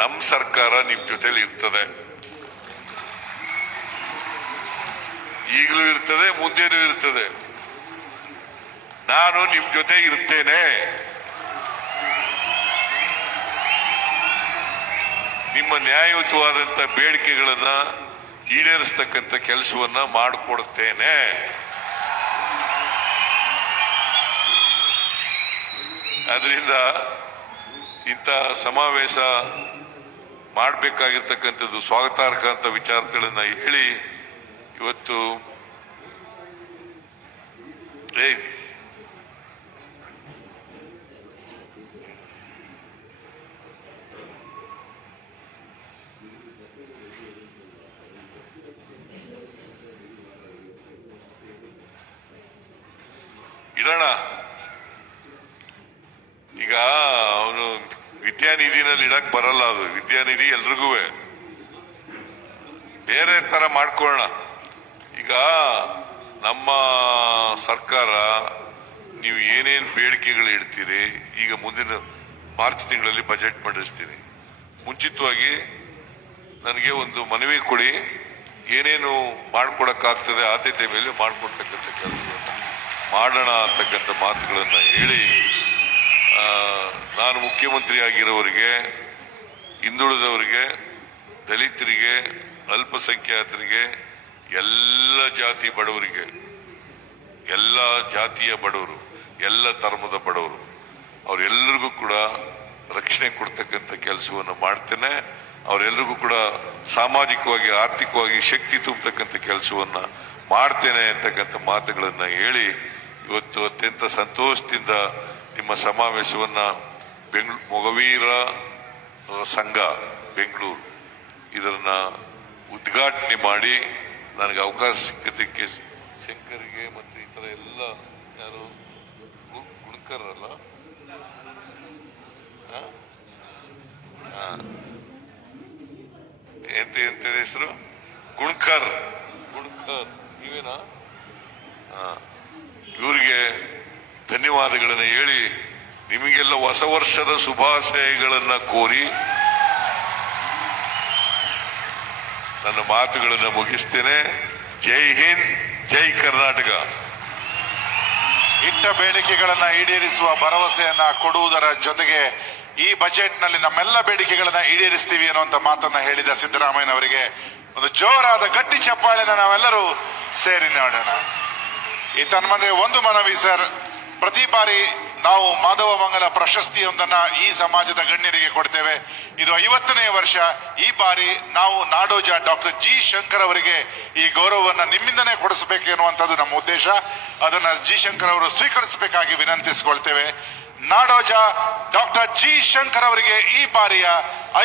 ನಮ್ಮ ಸರ್ಕಾರ ನಿಮ್ ಜೊತೆಲಿ ಇರ್ತದೆ. ಈಗಲೂ ಇರ್ತದೆ, ಮುಂದೇನೂ ಇರ್ತದೆ. ನಾನು ನಿಮ್ ಜೊತೆ ಇರ್ತೇನೆ. ನಿಮ್ಮ ನ್ಯಾಯಯುತವಾದಂತ ಬೇಡಿಕೆಗಳನ್ನ ಈಡೇರಿಸ್ತಕ್ಕಂಥ ಕೆಲಸವನ್ನ ಮಾಡಿಕೊಡ್ತೇನೆ. ಅದರಿಂದ ಇಂಥ ಸಮಾವೇಶ ಮಾಡಬೇಕಾಗಿರ್ತಕ್ಕಂಥದ್ದು ಸ್ವಾಗತಾರ್ಹ ಅಂತ ವಿಚಾರಗಳನ್ನ ಹೇಳಿ ಇವತ್ತು ಇಡೋಣ. ಈಗ ವಿದ್ಯಾನಿಧಿನಲ್ಲಿ ಇಡಕ್ ಬರಲ್ಲ ಅದು. ವಿದ್ಯಾನಿಧಿ ಎಲ್ರಿಗೂ ಬೇರೆ ತರ ಮಾಡ್ಕೊಳ್ಳೋಣ. ಈಗ ನಮ್ಮ ಸರ್ಕಾರ, ನೀವು ಏನೇನು ಬೇಡಿಕೆಗಳು ಇಡ್ತೀರಿ, ಈಗ ಮುಂದಿನ ಮಾರ್ಚ್ ತಿಂಗಳಲ್ಲಿ ಬಜೆಟ್ ಮಂಡಿಸ್ತೀನಿ. ಮುಂಚಿತವಾಗಿ ನನಗೆ ಒಂದು ಮನವಿ ಕೊಡಿ. ಏನೇನು ಮಾಡ್ಕೊಡಕ್ಕಾಗ್ತದೆ ಆದ್ಯತೆ ಮೇಲೆ ಮಾಡ್ಕೊಡ್ತಕ್ಕಂಥ ಕೆಲಸ ಮಾಡೋಣ ಅಂತಕ್ಕಂಥ ಮಾತುಗಳನ್ನು ಹೇಳಿ. ನಾನು ಮುಖ್ಯಮಂತ್ರಿ ಆಗಿರೋವರಿಗೆ ಹಿಂದುಳಿದವರಿಗೆ, ದಲಿತರಿಗೆ, ಅಲ್ಪಸಂಖ್ಯಾತರಿಗೆ, ಎಲ್ಲ ಜಾತಿ ಬಡವರಿಗೆ, ಎಲ್ಲ ಜಾತಿಯ ಬಡವರು, ಎಲ್ಲ ಧರ್ಮದ ಬಡವರು ಅವರೆಲ್ಲರಿಗೂ ಕೂಡ ರಕ್ಷಣೆ ಕೊಡ್ತಕ್ಕಂಥ ಕೆಲಸವನ್ನು ಮಾಡ್ತೇನೆ. ಅವರೆಲ್ಲರಿಗೂ ಕೂಡ ಸಾಮಾಜಿಕವಾಗಿ, ಆರ್ಥಿಕವಾಗಿ ಶಕ್ತಿ ತುಂಬತಕ್ಕಂಥ ಕೆಲಸವನ್ನ ಮಾಡ್ತೇನೆ ಅಂತಕ್ಕಂಥ ಮಾತುಗಳನ್ನು ಹೇಳಿ ಇವತ್ತು ಅತ್ಯಂತ ಸಂತೋಷದಿಂದ ನಿಮ್ಮ ಸಮಾವೇಶವನ್ನ ಬೆಂಗಳೂರು ಮೊಗವೀರ ಸಂಘ, ಬೆಂಗಳೂರು ಇದನ್ನು ಉದ್ಘಾಟನೆ ಮಾಡಿ ನನಗೆ ಅವಕಾಶ ಸಿಕ್ಕದಕ್ಕೆ ಶಂಕರ್ಗೆ ಮತ್ತು ಈ ಥರ ಎಲ್ಲ ಯಾರು ಗುಣಕರಲ್ಲ. ಎಂತ ಎಂತ ಹೆಸರು? ಗುಣಕರ್. ಗುಣಕರ್. ನೀವೇನಾ. ಇವ್ರಿಗೆ ಧನ್ಯವಾದಗಳನ್ನು ಹೇಳಿ ನಿಮಗೆಲ್ಲ ಹೊಸ ವರ್ಷದ ಶುಭಾಶಯಗಳನ್ನು ಕೋರಿ ನನ್ನ ಮಾತುಗಳನ್ನು ಮುಗಿಸ್ತೇನೆ. ಜೈ ಹಿಂದ್, ಜೈ ಕರ್ನಾಟಕ. ಇಟ್ಟ ಬೇಡಿಕೆಗಳನ್ನು ಈಡೇರಿಸುವ ಭರವಸೆಯನ್ನು ಕೊಡುವುದರ ಜೊತೆಗೆ ಈ ಬಜೆಟ್ನಲ್ಲಿ ನಮ್ಮೆಲ್ಲ ಬೇಡಿಕೆಗಳನ್ನ ಈಡೇರಿಸ್ತೀವಿ ಅನ್ನುವಂಥ ಮಾತನ್ನ ಹೇಳಿದ ಸಿದ್ದರಾಮಯ್ಯನವರಿಗೆ ಒಂದು ಜೋರಾದ ಗಟ್ಟಿ ಚಪ್ಪಾಳೆನ ನಾವೆಲ್ಲರೂ ಸೇರಿ ನೋಡೋಣ. ಈ ತನ್ಮಧ್ಯೆ ಒಂದು ಮನವಿ ಸರ್ ಪ್ರತಿ ಬಾರಿ ನಾವು ಮಾಧವ ಮಂಗಲ ಪ್ರಶಸ್ತಿಯೊಂದನ್ನ ಈ ಸಮಾಜದ ಗಣ್ಯರಿಗೆ ಕೊಡ್ತೇವೆ. ಇದು ಐವತ್ತನೇ ವರ್ಷ. ಈ ಬಾರಿ ನಾವು ನಾಡೋಜ ಡಾಕ್ಟರ್ ಜಿ ಶಂಕರ್ ಅವರಿಗೆ ಈ ಗೌರವವನ್ನು ನಿಮ್ಮಿಂದನೇ ಕೊಡಿಸಬೇಕು ಎನ್ನುವಂಥದ್ದು ನಮ್ಮ ಉದ್ದೇಶ. ಅದನ್ನ ಜಿ ಶಂಕರ್ ಅವರು ಸ್ವೀಕರಿಸಬೇಕಾಗಿ ವಿನಂತಿಸಿಕೊಳ್ತೇವೆ. ನಾಡೋಜ ಡಾಕ್ಟರ್ ಜಿ ಶಂಕರ್ ಅವರಿಗೆ ಈ ಬಾರಿಯ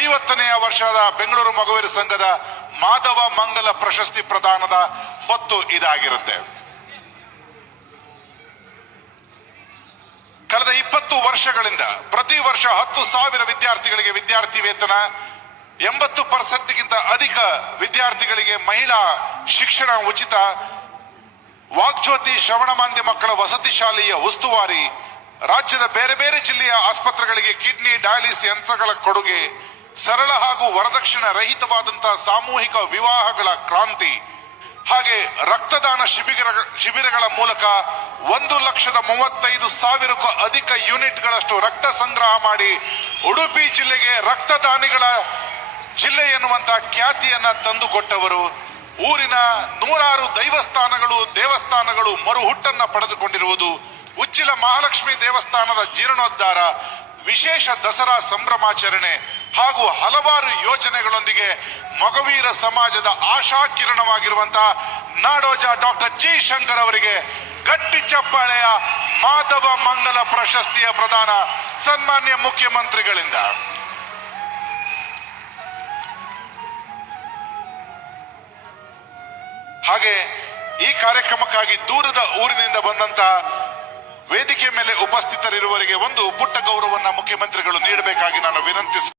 ಐವತ್ತನೆಯ ವರ್ಷದ ಬೆಂಗಳೂರು ಮಗುವೀರ ಸಂಘದ ಮಾಧವ ಮಂಗಲ ಪ್ರಶಸ್ತಿ ಪ್ರದಾನದ ಹೊತ್ತು ಇದಾಗಿರುತ್ತೆ. ಕಳೆದ ಇಪ್ಪತ್ತು ವರ್ಷಗಳಿಂದ ಪ್ರತಿ ವರ್ಷ ಹತ್ತು ಸಾವಿರ ವಿದ್ಯಾರ್ಥಿಗಳಿಗೆ ವಿದ್ಯಾರ್ಥಿ ವೇತನ, ಎಂಬತ್ತು ಪರ್ಸೆಂಟ್ಗಿಂತ ಅಧಿಕ ವಿದ್ಯಾರ್ಥಿಗಳಿಗೆ ಮಹಿಳಾ ಶಿಕ್ಷಣ ಉಚಿತ, ವಾಗ್ಜ್ಯೋತಿ ಶ್ರವಣ ಮಾಂದ್ಯ ಮಕ್ಕಳ ವಸತಿ ಶಾಲೆಯ ಉಸ್ತುವಾರಿ, ರಾಜ್ಯದ ಬೇರೆ ಬೇರೆ ಜಿಲ್ಲೆಯ ಆಸ್ಪತ್ರೆಗಳಿಗೆ ಕಿಡ್ನಿ ಡಯಾಲಿಸ್ ಯಂತ್ರಗಳ ಕೊಡುಗೆ, ಸರಳ ಹಾಗೂ ವರದಕ್ಷಿಣ ರಹಿತವಾದಂತಹ ಸಾಮೂಹಿಕ ವಿವಾಹಗಳ ಕ್ರಾಂತಿ, ಹಾಗೆ ರಕ್ತದಾನ ಶಿಬಿರ ಶಿಬಿರಗಳ ಮೂಲಕ ಒಂದು ಲಕ್ಷದ ಮೂವತ್ತೈದು ಸಾವಿರಕ್ಕೂ ಅಧಿಕ ಯೂನಿಟ್ಗಳಷ್ಟು ರಕ್ತ ಸಂಗ್ರಹ ಮಾಡಿ ಉಡುಪಿ ಜಿಲ್ಲೆಗೆ ರಕ್ತದಾನಿಗಳ ಜಿಲ್ಲೆ ಎನ್ನುವಂತಹ ಖ್ಯಾತಿಯನ್ನ ತಂದುಕೊಟ್ಟವರು. ಊರಿನ ನೂರಾರು ದೈವಸ್ಥಾನಗಳು, ದೇವಸ್ಥಾನಗಳು ಮರುಹುಟ್ಟನ್ನ ಪಡೆದುಕೊಂಡಿರುವುದು ಉಚ್ಚಿಲ ಮಹಾಲಕ್ಷ್ಮಿ ದೇವಸ್ಥಾನದ ಜೀರ್ಣೋದ್ಧಾರ, ವಿಶೇಷ ದಸರಾ ಸಂಭ್ರಮಾಚರಣೆ ಹಾಗೂ ಹಲವಾರು ಯೋಜನೆಗಳೊಂದಿಗೆ ಮಗವೀರ ಸಮಾಜದ ಆಶಾ ಕಿರಣವಾಗಿರುವಂತಹ ನಾಡೋಜ ಡಾಕ್ಟರ್ ಜಿ ಶಂಕರ್ ಅವರಿಗೆ ಗಟ್ಟಿ ಚಪ್ಪಾಳೆಯ ಮಾಧವ ಮಂಗಲ ಪ್ರಶಸ್ತಿಯ ಪ್ರದಾನ ಸನ್ಮಾನ್ಯ ಮುಖ್ಯಮಂತ್ರಿಗಳಿಂದ. ಹಾಗೆ ಈ ಕಾರ್ಯಕ್ರಮಕ್ಕಾಗಿ ದೂರದ ಊರಿನಿಂದ ಬಂದಂತ ವೇದಿಕೆ ಮೇಲೆ ಉಪಸ್ಥಿತರಿರುವವರಿಗೆ ಒಂದು ಪುಟ್ಟ ಗೌರವವನ್ನು ಮುಖ್ಯಮಂತ್ರಿಗಳು ನೀಡಬೇಕಾಗಿ ನಾನು ವಿನಂತಿಸ